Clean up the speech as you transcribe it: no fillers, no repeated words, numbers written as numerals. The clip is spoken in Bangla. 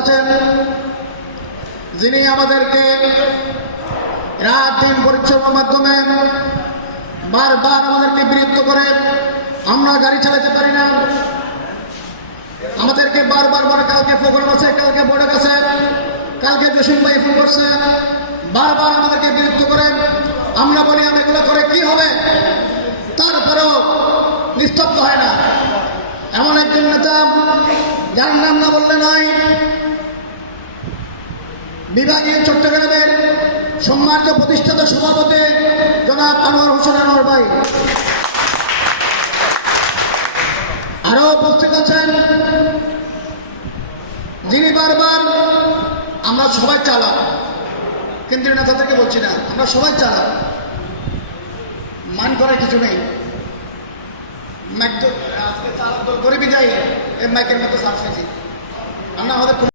আছেন, যিনি আমাদেরকে রাত দিন পরিশ্রমের মাধ্যমে বারবার আমাদেরকে বিরক্ত করে আমরা গাড়ি চালাতে পারি না। আমাদেরকে বারবার বলে কালকে প্রোগ্রাম আছে, কালকে বোর্ডের কাছে, কালকে জসিম ভাই ফোন করছে, বারবার আমাদেরকে বিরক্ত করে। আমরা বলি আমি এগুলো করে কি হবে, তারপরেও নিস্তব্ধ হয় না। এমন একজন নেতা, যার নাম না বললে নয়, বিভাগীয় চট্টগ্রামের সম্মানিত প্রতিষ্ঠাতা সভাপতি জনাব আনোয়ার হোসেন আনোয়ার ভাই। আরো উপস্থিত আছেন যিনি বারবার, আমরা সবাই চালাক, কেন্দ্রীয় নেতাদেরকে বলছি না, আমরা সবাই চালাক, মান করার কিছু নেই। আজকে চালাক দল করে বিদায় এই মাইকের মতো সার্সেছি আমরা আমাদের